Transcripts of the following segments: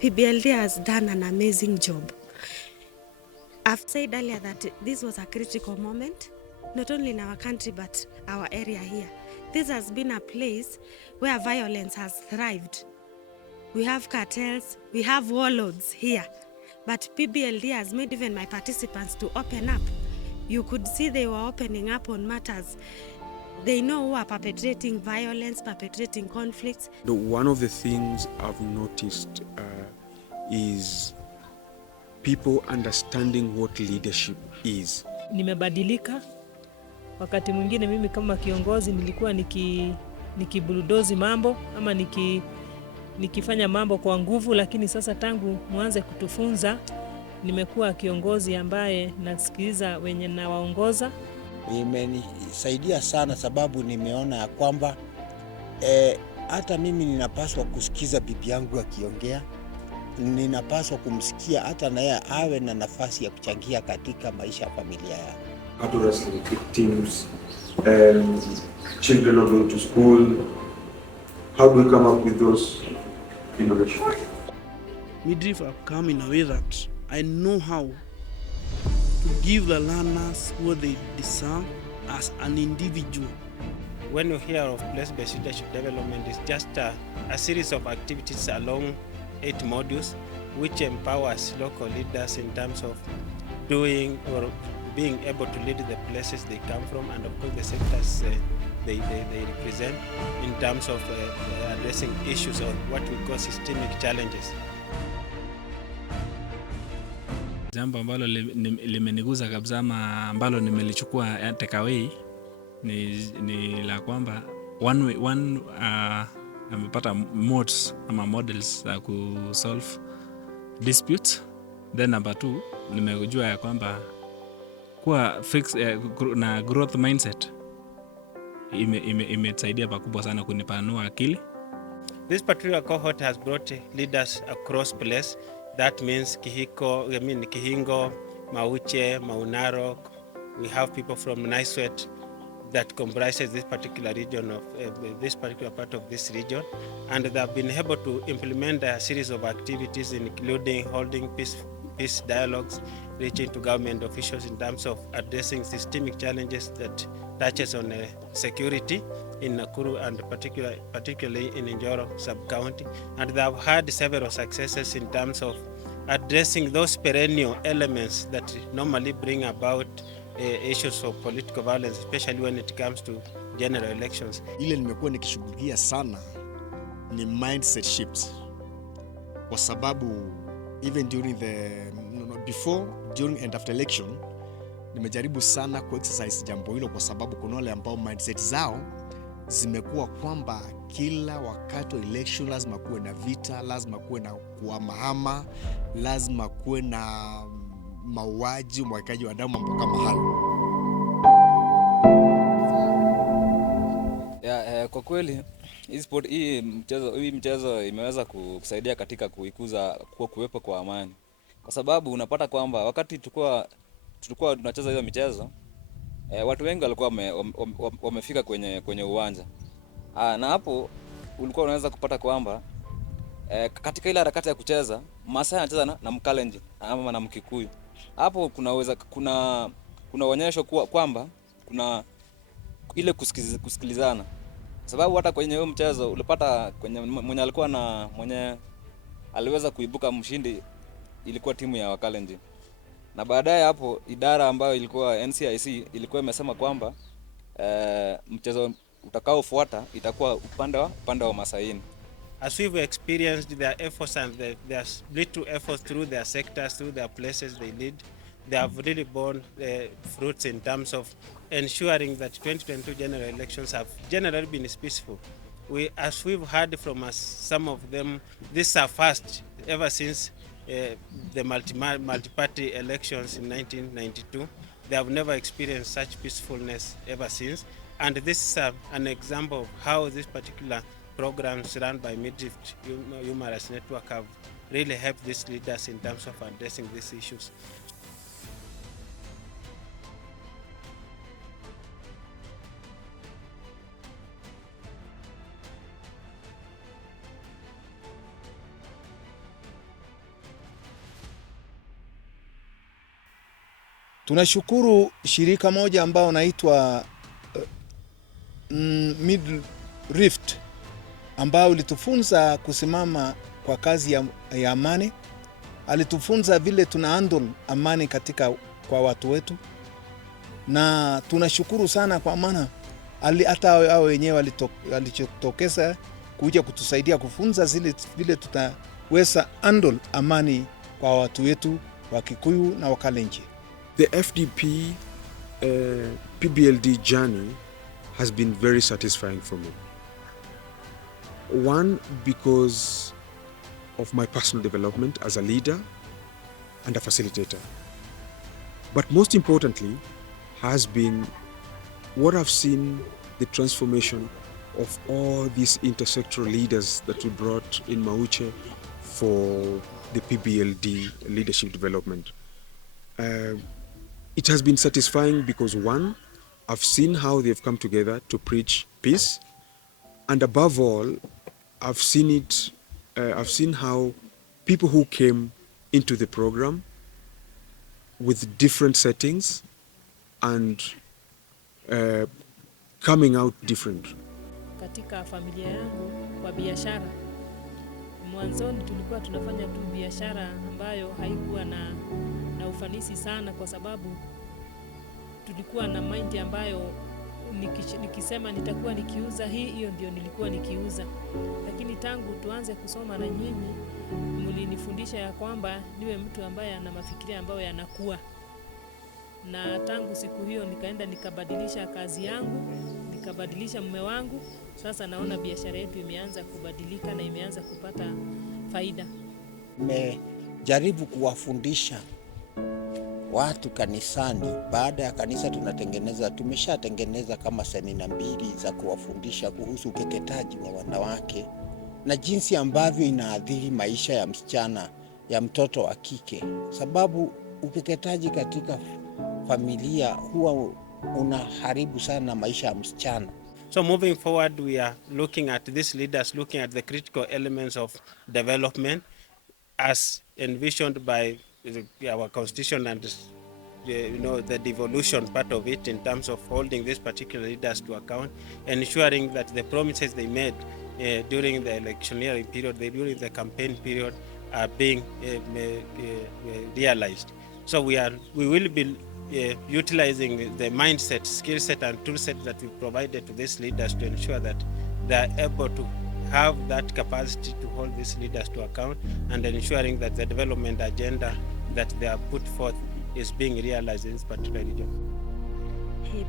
PBLD has done an amazing job. I've said earlier that this was a critical moment, not only in our country but our area here. This has been a place where violence has thrived. We have cartels, we have warlords here, but PBLD has made even my participants to open up. You could see they were opening up on matters. They know who are perpetrating violence, perpetrating conflicts. One of the things I've noticed is people understanding what leadership is. Nimebadilika. Wakati mwingine mimi kama kiongozi nilikuwa nikibulldoze mambo ama nikifanya mambo kwa nguvu, lakini sasa tangu muanze kutufunza nimekuwa kiongozi ambaye nasikiliza wenye nawaongoza. Imenisaidia sana sababu nimeona ya kwamba hata mimi ninapaswa kusikiza bibi yangu akiongea. Ninapaswa kumsikia hata naye awe na nafasi ya kuchangia katika maisha ya familia yao. How to wrestle teams, children are going to school. How do we come up with those innovations? Midriff have come in a way that I know how to give the learners what they deserve as an individual. When you hear of place-based leadership development, it's just a series of activities along 8 modules, which empowers local leaders in terms of doing or being able to lead the places they come from, and of course the sectors they represent in terms of addressing issues or what we call systemic challenges. Jambo ambalo limeniguza kabisa ambalo nimelichukua takeaway ni la kwamba one amepata modes ama models za kusolve disputes. Then number 2 nimejua ya kwamba kuwa fix na growth mindset imesaidia pakubwa sana kunipanua akili. This particular cohort has brought leaders across place. That means Kihingo, Mauche, Maunarok. We have people from Naiswet that comprises this particular region of this particular part of this region, and they have been able to implement a series of activities, including holding peace dialogues, reaching to government officials in terms of addressing systemic challenges that touches on security in Nakuru and particularly in Njoro sub-county. And they have had several successes in terms of addressing those perennial elements that normally bring about issues of political violence, especially when it comes to general elections. Ile nimekuwa nikishughulikia sana ni mindset shift, kwa sababu even during before, during and after election nimejaribu sana ku-exercise jambo hilo, kwa sababu kuna wale ambao mindset zao zimekuwa kwamba kila wakati wa election lazima kuwe na vita, lazima kuwe na kuhamahama, lazima kuwe na mauaji, umwagaji wa damu, mambo kama hayo. Kwa kweli hii mchezo imeweza kusaidia katika kuikuza kuwepo kwa amani, kwa sababu unapata kwamba wakati tulikuwa tunacheza hiyo michezo watu wengi walikuwa wamefika kwenye uwanja, na hapo ulikuwa unaweza kupata kwamba katika ile harakati ya kucheza Masai anacheza na Mkalenjin ama na Mkikuyu. Hapo kuna onyesho kwamba kuna ile kusikilizana, sababu hata kwenye huo mchezo ulipata kwenye mwenye aliweza kuibuka mshindi ilikuwa timu ya Wakalenjin, na baadaye hapo idara ambayo ilikuwa NCIC ilikuwa imesema kwamba mchezo utakaofuata itakuwa upande wa Masaini. As we've experienced their efforts and their little efforts through their sectors, through their places they lead, they have really borne fruits in terms of ensuring that 2022 general elections have generally been peaceful. As we've heard from some of them, this is a first ever since the multi-party elections in 1992. They have never experienced such peacefulness ever since. And this is an example of how this particular programs run by Midriff Humorous Network have really helped these leaders in terms of addressing these issues. Tunashukuru shirika moja ambao naitwa Middle Rift ambao ulitufunza kusimama kwa kazi ya amani. Alitufunza vile tuna handle amani kwa watu wetu, na tunashukuru sana kwa maana hata hao wenyewe walitokeza kuja kutusaidia kufunza vile tutaweza handle amani kwa watu wetu wa Kikuyu na Wakalenjin. The FDP PBLD journey has been very satisfying for me. One, because of my personal development as a leader and a facilitator. But most importantly has been what I've seen, the transformation of all these intersectoral leaders that we brought in Mauche for the PBLD leadership development. It has been satisfying because one, I've seen how they've come together to preach peace, and above all, I've seen how people who came into the program with different settings and coming out different. Katika familia yangu kwa biashara, mwanzoni tulikuwa tunafanya tu biashara ambayo haikuwa na ufanisi sana, kwa sababu tulikuwa na mind ambayo nikisema nitakuwa nikiuza hiyo ndio nilikuwa nikiuza. Lakini tangu tuanze kusoma na nyinyi, mlinifundisha ya kwamba niwe mtu ambaye ana mafikiria ambayo yanakuwa. Na tangu siku hiyo nikaenda nikabadilisha kazi yangu, nikabadilisha mume wangu. Sasa naona biashara yetu imeanza kubadilika na imeanza kupata faida. Nimejaribu kuwafundisha watu kanisani. Baada ya kanisa tumeshatengeneza kama semina 2 za kuwafundisha kuhusu ukeketaji wa wanawake na jinsi ambavyo inaathiri maisha ya msichana, ya mtoto wa kike, sababu ukeketaji katika familia huwa unaharibu sana maisha ya msichana. So moving forward, we are looking at these leaders, looking at the critical elements of development as envisioned by our constitution and the devolution part of it, in terms of holding these particular leaders to account, ensuring that the promises they made during the electioneering period, during the campaign period, are being realized. So we will be utilizing the mindset, skill set and tool set that we provided to these leaders to ensure that they are able to have that capacity to hold these leaders to account, and ensuring that the development agenda that they are put forth is being realized in this particular region.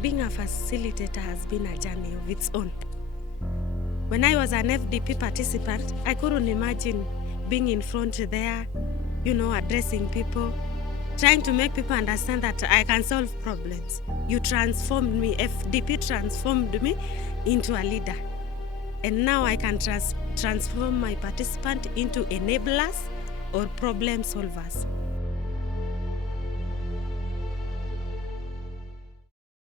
Being a facilitator has been a journey of its own. When I was an FDP participant, I couldn't imagine being in front there, addressing people, trying to make people understand that I can solve problems. You transformed me, FDP transformed me into a leader. And now I can transform my participant into enablers or problem solvers.